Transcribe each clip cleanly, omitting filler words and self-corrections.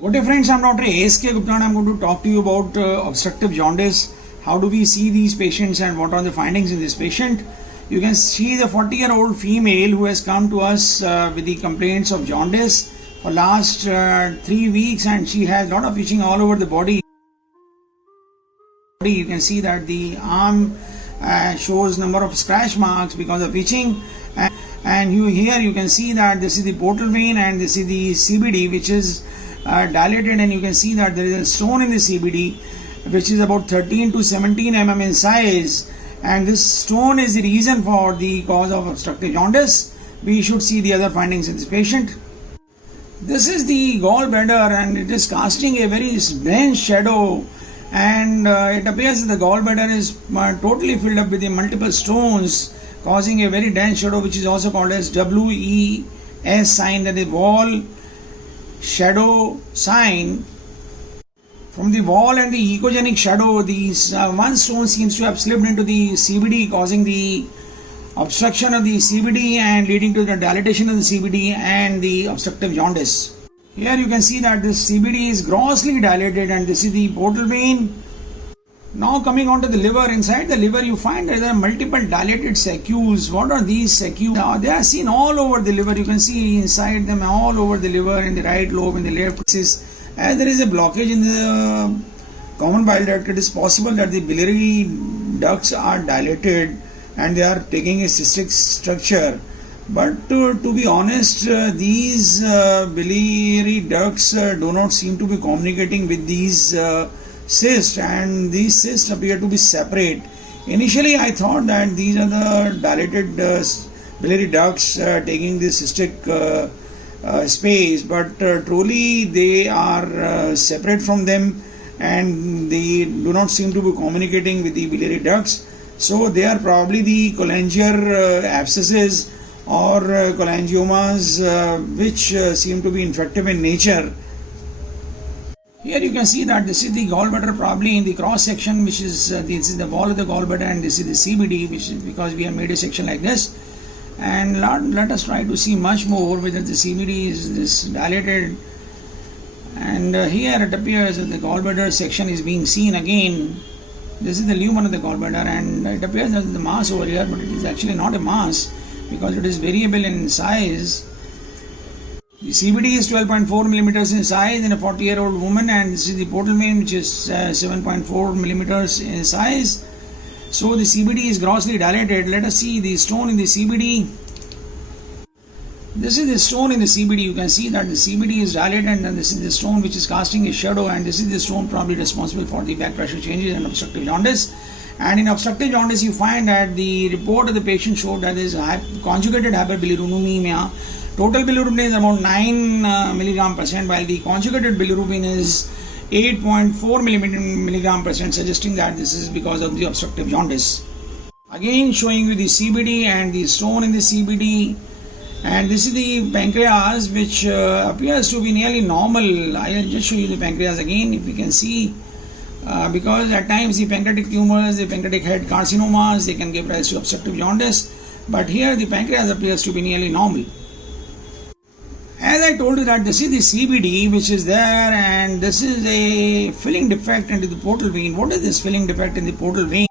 Good day friends, I'm Dr. A.S.K. Gupta and I'm going to talk to you about obstructive jaundice. How do we see these patients and what are the findings in this patient? You can see the 40-year-old female who has come to us with the complaints of jaundice for last 3 weeks, and she has a lot of itching all over the body. You can see that the arm shows number of scratch marks because of itching, and here you can see that this is the portal vein and this is the CBD, which is dilated, and you can see that there is a stone in the CBD which is about 13 to 17 mm in size, and this stone is the reason for the cause of obstructive jaundice. We should see the other findings in this patient. This is the gallbladder and it is casting a very dense shadow, and it appears that the gallbladder is totally filled up with the multiple stones, causing a very dense shadow, which is also called as WES sign, that is wall shadow sign. From the wall and the echogenic shadow, these one stone seems to have slipped into the CBD, causing the obstruction of the CBD and leading to the dilatation of the CBD and the obstructive jaundice. Here you can see that this CBD is grossly dilated, and this is the portal vein. Now coming on to the liver, inside the liver you find there are multiple dilated sacules. What are these sacules? They are seen all over the liver. You can see inside them all over the liver, in the right lobe, in the left axis. As there is a blockage in the common bile duct, it is possible that the biliary ducts are dilated and they are taking a cystic structure. But to be honest, these biliary ducts do not seem to be communicating with these cysts, and these cysts appear to be separate. Initially I thought that these are the dilated biliary ducts taking the cystic space, but truly they are separate from them, and they do not seem to be communicating with the biliary ducts. So they are probably the cholangial abscesses or cholangiomas which seem to be infective in nature. Here you can see that this is the gallbladder, probably in the cross section, which is this is the wall of the gallbladder, and this is the CBD, which is because we have made a section like this. And let us try to see much more whether the CBD is this dilated. And here it appears that the gallbladder section is being seen again. This is the lumen of the gallbladder, and it appears that the mass over here, but it is actually not a mass because it is variable in size. The CBD is 12.4 millimeters in size in a 40-year-old woman, and this is the portal vein, which is 7.4 millimeters in size. So the CBD is grossly dilated. Let us see the stone in the CBD. This is the stone in the CBD. You can see that the CBD is dilated, and this is the stone which is casting a shadow, and this is the stone probably responsible for the back pressure changes and obstructive jaundice. And in obstructive jaundice you find that the report of the patient showed that there is conjugated hyperbilirubinemia. Total bilirubin is about 9 milligram percent, while the conjugated bilirubin is 8.4 milligram percent, suggesting that this is because of the obstructive jaundice. Again showing you the CBD and the stone in the CBD, and this is the pancreas, which appears to be nearly normal. I will just show you the pancreas again, if you can see, because at times the pancreatic tumors, the pancreatic head carcinomas, they can give rise to obstructive jaundice, but here the pancreas appears to be nearly normal. As I told you that this is the CBD which is there, and this is a filling defect into the portal vein. What is this filling defect in the portal vein?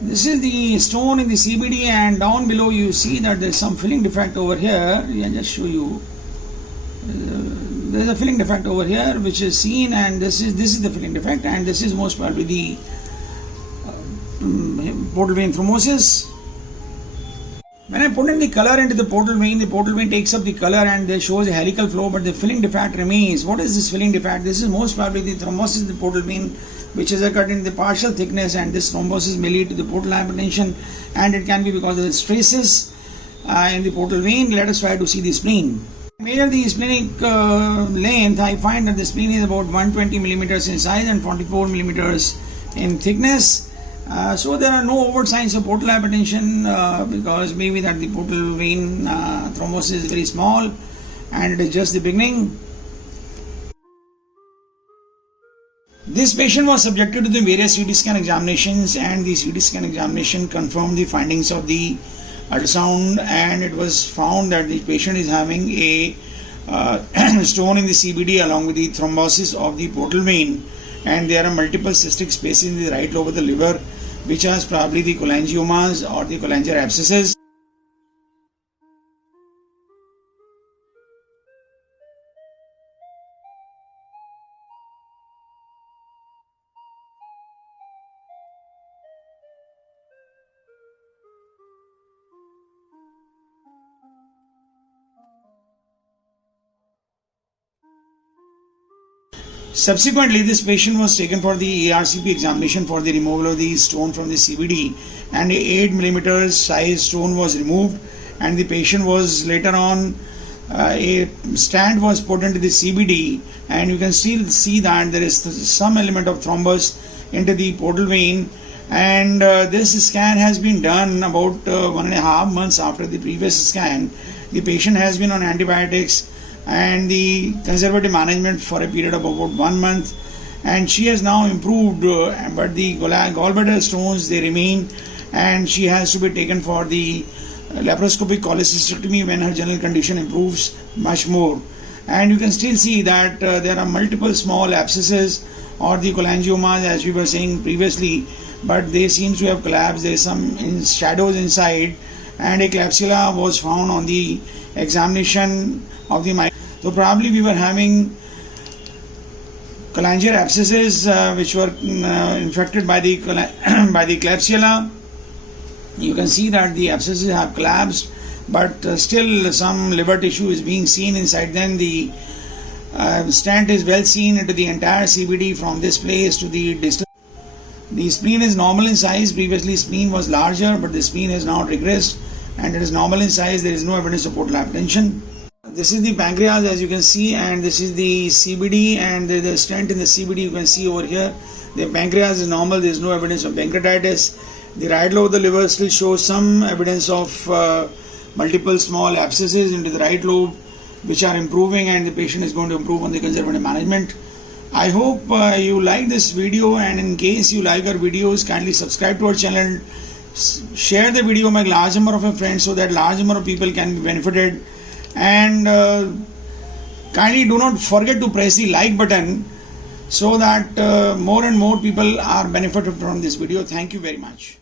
This is the stone in the CBD, and down below you see that there is some filling defect over here. I'll just show you. There is a filling defect over here which is seen, and this is the filling defect, and this is most probably the portal vein thrombosis. When I put in the color into the portal vein takes up the color and there shows a helical flow, but the filling defect remains. What is this filling defect? This is most probably the thrombosis in the portal vein, which has occurred in the partial thickness, and this thrombosis may lead to the portal hypertension, and it can be because of the stresses in the portal vein. Let us try to see the spleen. Measure the splenic length. I find that the spleen is about 120 millimeters in size and 44 millimeters in thickness. So there are no overt signs of portal hypertension because maybe that the portal vein thrombosis is very small and it is just the beginning. This patient was subjected to the various CT scan examinations, and the CT scan examination confirmed the findings of the ultrasound, and it was found that the patient is having a stone in the CBD along with the thrombosis of the portal vein, and there are multiple cystic spaces in the right lobe of the liver, which are probably the cholangiomas or the cholangial abscesses. Subsequently, this patient was taken for the ARCP examination for the removal of the stone from the CBD, and a 8 mm size stone was removed, and the patient was later on a stent was put into the CBD, and you can still see that there is some element of thrombus into the portal vein, and this scan has been done about 1.5 months after the previous scan. The patient has been on antibiotics and the conservative management for a period of about 1 month, and she has now improved, but the gallbladder stones, they remain, and she has to be taken for the laparoscopic cholecystectomy when her general condition improves much more. And you can still see that there are multiple small abscesses or the cholangiomas, as we were saying previously, but they seem to have collapsed. There is some shadows inside, and a Klebsiella was found on the examination of the so probably we were having cholangial abscesses which were infected by the by the Klebsiella. You can see that the abscesses have collapsed, but still some liver tissue is being seen inside them. The stent is well seen into the entire CBD from this place to the distal. The spleen is normal in size. Previously spleen was larger, but the spleen has now regressed and it is normal in size. There is no evidence of portal hypertension. This is the pancreas, as you can see, and this is the CBD, and the stent in the CBD you can see over here. The pancreas is normal. There is no evidence of pancreatitis. The right lobe of the liver still shows some evidence of multiple small abscesses into the right lobe, which are improving, and the patient is going to improve on the conservative management. I hope you like this video, and in case you like our videos, kindly subscribe to our channel, share the video with a large number of your friends so that large number of people can be benefited, and kindly do not forget to press the like button so that more and more people are benefited from this video. Thank you very much.